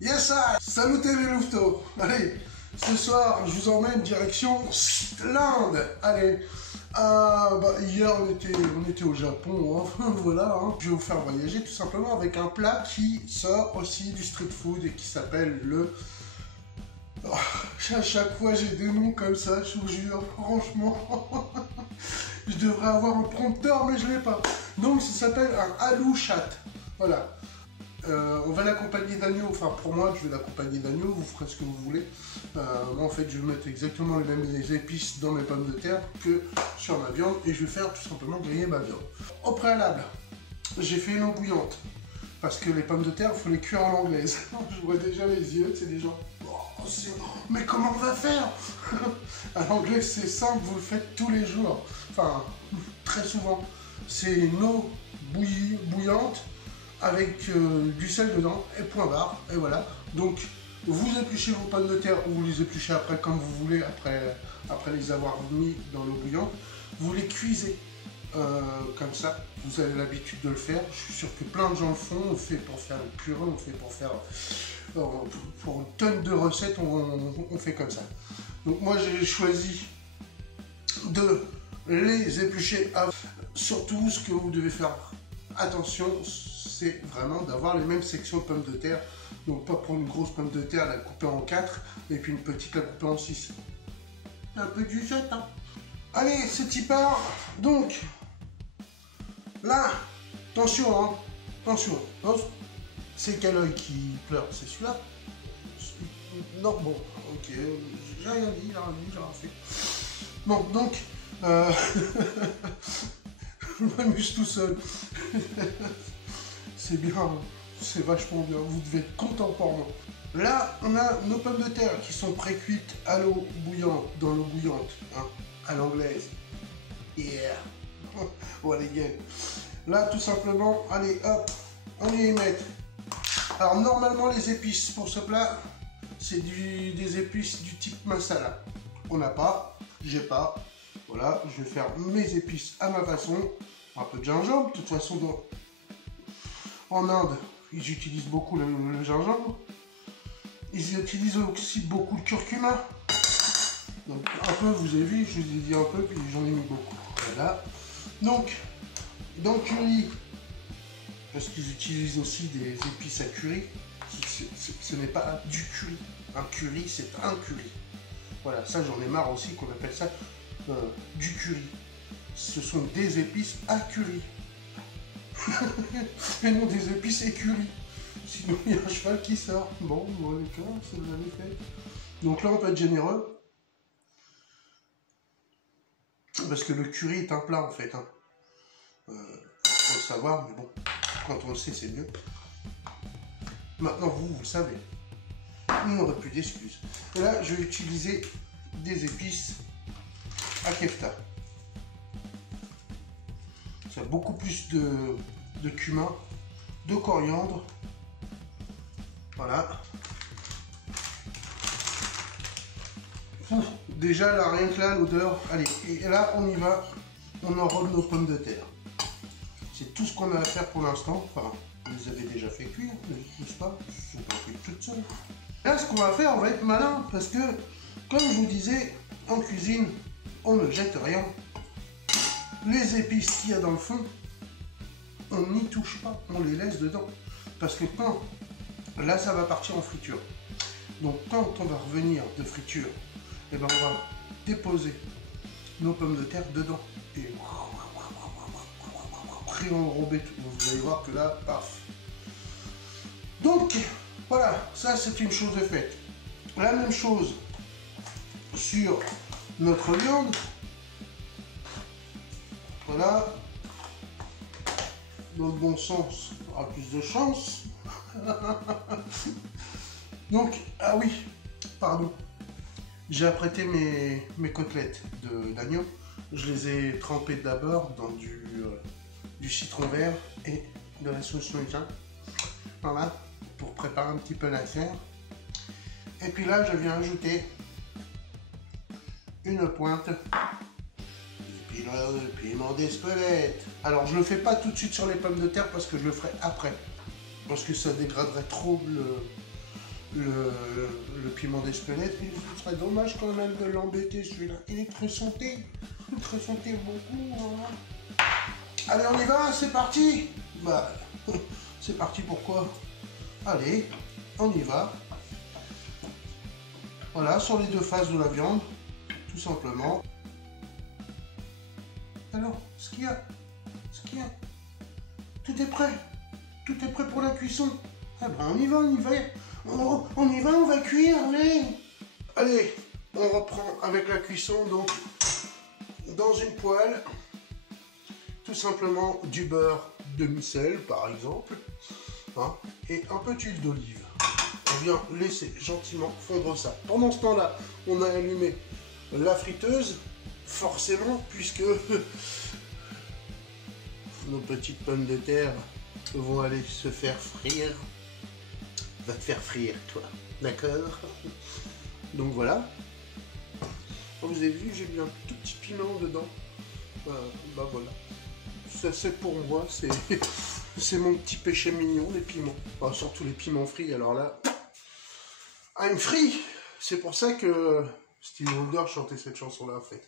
Yes, sir. Salut les louveteaux. Allez, ce soir, je vous emmène direction l'Inde. Allez, hier on était au Japon, hein. Voilà, hein. Je vais vous faire voyager tout simplement avec un plat qui sort aussi du street food et qui s'appelle le... Oh, à chaque fois j'ai des noms comme ça, je vous jure, franchement. Je devrais avoir un prompteur mais je l'ai pas. Donc ça s'appelle un aloo chat. Voilà. On va l'accompagner d'agneau, enfin pour moi je vais l'accompagner d'agneau, vous ferez ce que vous voulez. Moi en fait je vais mettre exactement les mêmes épices dans mes pommes de terre que sur ma viande et je vais faire tout simplement griller ma viande. Au préalable, j'ai fait une eau bouillante parce que les pommes de terre il faut les cuire en anglaise. Je vois déjà les yeux, c'est des gens. Oh, mais comment on va faire? À l'anglaise c'est simple, vous le faites tous les jours, enfin très souvent. C'est une eau bouillante avec du sel dedans et point barre, et voilà. Donc vous épluchez vos pommes de terre ou vous les épluchez après comme vous voulez, après les avoir mis dans l'eau bouillante. Vous les cuisez comme ça, vous avez l'habitude de le faire. Je suis sûr que plein de gens le font, on fait pour faire une purée, on fait pour faire pour une tonne de recettes, on fait comme ça. Donc moi j'ai choisi de les éplucher avant. Surtout ce que vous devez faire attention, c'est vraiment d'avoir les mêmes sections de pommes de terre. Donc pas prendre une grosse pomme de terre, la couper en 4 et puis une petite la couper en 6. Un peu du jet, hein. Allez, c'est y part. Donc là, attention, hein. Attention. C'est quel œil qui pleure? C'est celui-là? Non, bon, ok, j'ai rien dit, j'ai rien fait. Bon, donc je m'amuse tout seul. C'est bien, c'est vachement bien, vous devez être content pour moi. Là, on a nos pommes de terre qui sont pré-cuites à l'eau bouillante, dans l'eau bouillante, hein, à l'anglaise. Yeah. Oh les gars. Là, tout simplement, allez, hop, on y met. Alors, normalement, les épices pour ce plat, c'est des épices du type masala. On n'a pas, j'ai pas. Voilà, je vais faire mes épices à ma façon. Un peu de gingembre, de toute façon, en Inde, ils utilisent beaucoup le gingembre. Ils utilisent aussi beaucoup le curcuma. Donc un peu, vous avez vu, je vous ai dit un peu, puis j'en ai mis beaucoup. Voilà. Donc, dans le curry, parce qu'ils utilisent aussi des épices à curry, ce n'est pas du curry. Un curry, c'est un curry. Voilà, ça j'en ai marre aussi qu'on appelle ça du curry. Ce sont des épices à curry. Et non des épices écurie. Sinon il y a un cheval qui sort. Bon, d'accord, ça vous avez fait. Donc là on peut être généreux. Parce que le curry est un plat en fait. Hein. Faut le savoir, mais bon, quand on le sait c'est mieux. Maintenant vous le savez. On n'aurait plus d'excuses. Et là je vais utiliser des épices à kefta. Ça a beaucoup plus de cumin, de coriandre. Voilà. Déjà là, rien que là, l'odeur. Allez, et là on y va. On enrobe nos pommes de terre. C'est tout ce qu'on a à faire pour l'instant. Enfin, vous les avez déjà fait cuire, n'est-ce pas? Je ne suis pas cuire toute seule. Là, ce qu'on va faire, on va être malin parce que, comme je vous disais, en cuisine, on ne jette rien. Les épices qu'il y a dans le fond, on n'y touche pas, on les laisse dedans. Parce que quand, là ça va partir en friture. Donc quand on va revenir de friture, et ben on va déposer nos pommes de terre dedans. Et réenrober tout. Donc, vous allez voir que là, paf. Donc voilà, ça c'est une chose de faite. La même chose sur notre viande. Voilà. Dans le bon sens, on aura plus de chance. Donc, ah oui, pardon. J'ai apprêté mes côtelettes d'agneau. Je les ai trempées d'abord dans du citron vert et de la sauce soja. Voilà, pour préparer un petit peu l'affaire. Et puis là, je viens ajouter une pointe. Et puis là, le piment d'Espelette. Alors, je ne le fais pas tout de suite sur les pommes de terre parce que je le ferai après. Parce que ça dégraderait trop le piment d'Espelette. Il serait dommage quand même de l'embêter celui-là. Il est très santé beaucoup. Hein. Allez, on y va, c'est parti. Bah, c'est parti pourquoi? Allez, on y va. Voilà, sur les deux faces de la viande, tout simplement. Alors, ce qu'il y a, tout est prêt. Tout est prêt pour la cuisson. Ah ben, on y va. On va cuire, allez. Allez, on reprend avec la cuisson, donc, dans une poêle, tout simplement du beurre demi-sel, par exemple, hein, et un peu d'huile d'olive. On vient laisser gentiment fondre ça. Pendant ce temps-là, on a allumé la friteuse, forcément, puisque nos petites pommes de terre vont aller se faire frire. Va te faire frire, toi. D'accord? Donc voilà. Comme vous avez vu, j'ai mis un tout petit piment dedans. Bah voilà. Ça, c'est pour moi, c'est mon petit péché mignon, les piments. Enfin, surtout les piments frits, alors là... I'm free! C'est pour ça que Stevie Wonder chantait cette chanson-là, en fait.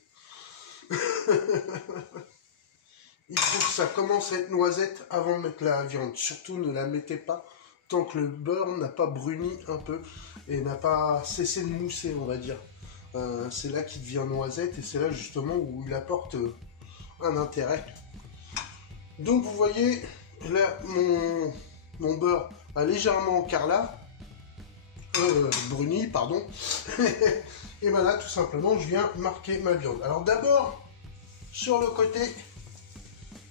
Il faut que ça commence à être noisette avant de mettre la viande. Surtout, ne la mettez pas tant que le beurre n'a pas bruni un peu et n'a pas cessé de mousser, on va dire. C'est là qu'il devient noisette et c'est là justement où il apporte un intérêt. Donc vous voyez, là, mon beurre a légèrement bruni, pardon. Et ben là, tout simplement, je viens marquer ma viande. Alors d'abord, sur le côté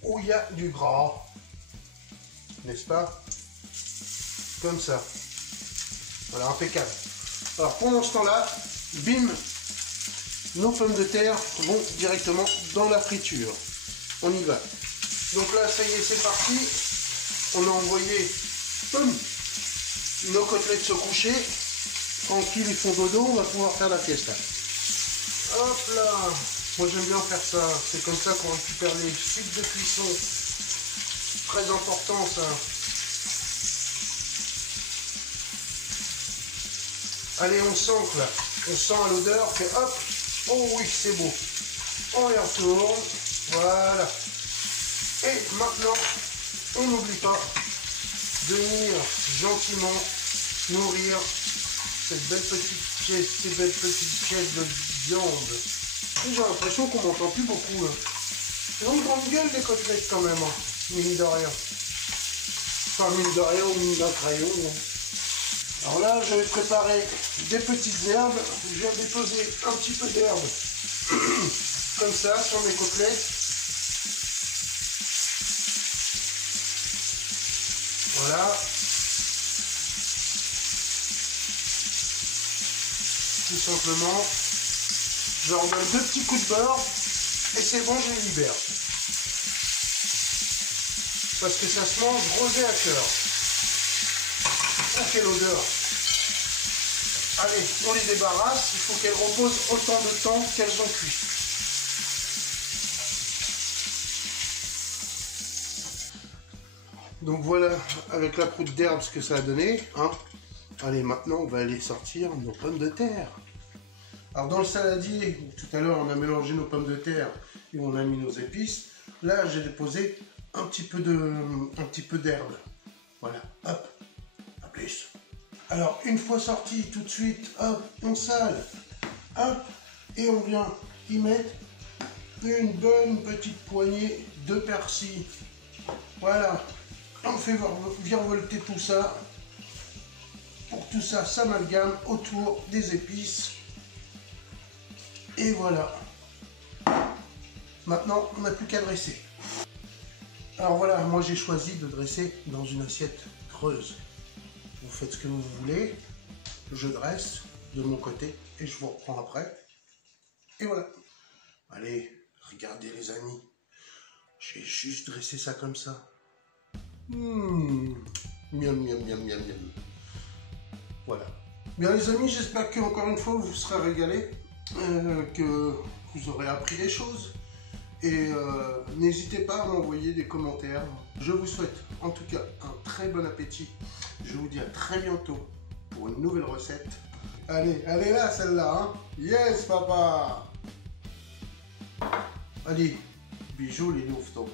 où il y a du gras, n'est-ce pas? Comme ça. Voilà, impeccable. Alors pendant ce temps-là, bim, nos pommes de terre vont directement dans la friture. On y va. Donc là, ça y est, c'est parti. On a envoyé nos côtelettes se coucher. Tranquille, ils font dodo, on va pouvoir faire la fiesta. Hop là. Moi, j'aime bien faire ça. C'est comme ça qu'on récupère les suites de cuisson. Très important, ça. Allez, on sent là. On sent à l'odeur que hop. Oh oui, c'est beau. On les retourne. Voilà. Et maintenant, on n'oublie pas de venir gentiment nourrir ces belles petites pièces de viande. J'ai l'impression qu'on m'entend plus beaucoup. Ils ont une grande gueule les côtelettes quand même, hein. Mine de rien. Enfin, mine de rien ou mine d'un crayon. Hein. Alors là, je vais préparer des petites herbes. Je viens déposer un petit peu d'herbe comme ça sur mes côtelettes. Voilà. Tout simplement. Je leur donne 2 petits coups de beurre et c'est bon, je les libère. Parce que ça se mange rosé à cœur. Oh, quelle odeur! Allez, on les débarrasse. Il faut qu'elles reposent autant de temps qu'elles ont cuit. Donc voilà, avec la croûte d'herbe, ce que ça a donné. Hein. Allez, maintenant, on va aller sortir nos pommes de terre. Alors, dans le saladier, tout à l'heure, on a mélangé nos pommes de terre et on a mis nos épices. Là, j'ai déposé un petit peu d'herbe. Voilà, hop, pas plus. Alors, une fois sorti, tout de suite, hop, on sale, hop, et on vient y mettre une bonne petite poignée de persil. Voilà, on fait virevolter tout ça pour que tout ça s'amalgame autour des épices. Et voilà. Maintenant, on n'a plus qu'à dresser. Alors voilà, moi j'ai choisi de dresser dans une assiette creuse. Vous faites ce que vous voulez. Je dresse de mon côté et je vous reprends après. Et voilà. Allez, regardez les amis. J'ai juste dressé ça comme ça. Miam, miam, miam, miam, miam. Voilà. Bien les amis, j'espère qu'encore une fois vous vous serez régalés, que vous aurez appris des choses. Et n'hésitez pas à m'envoyer des commentaires. Je vous souhaite en tout cas un très bon appétit. Je vous dis à très bientôt pour pour une nouvelle recette. Allez, elle est là celle-là, hein. Yes, papa. Allez, bisous les louveteaux.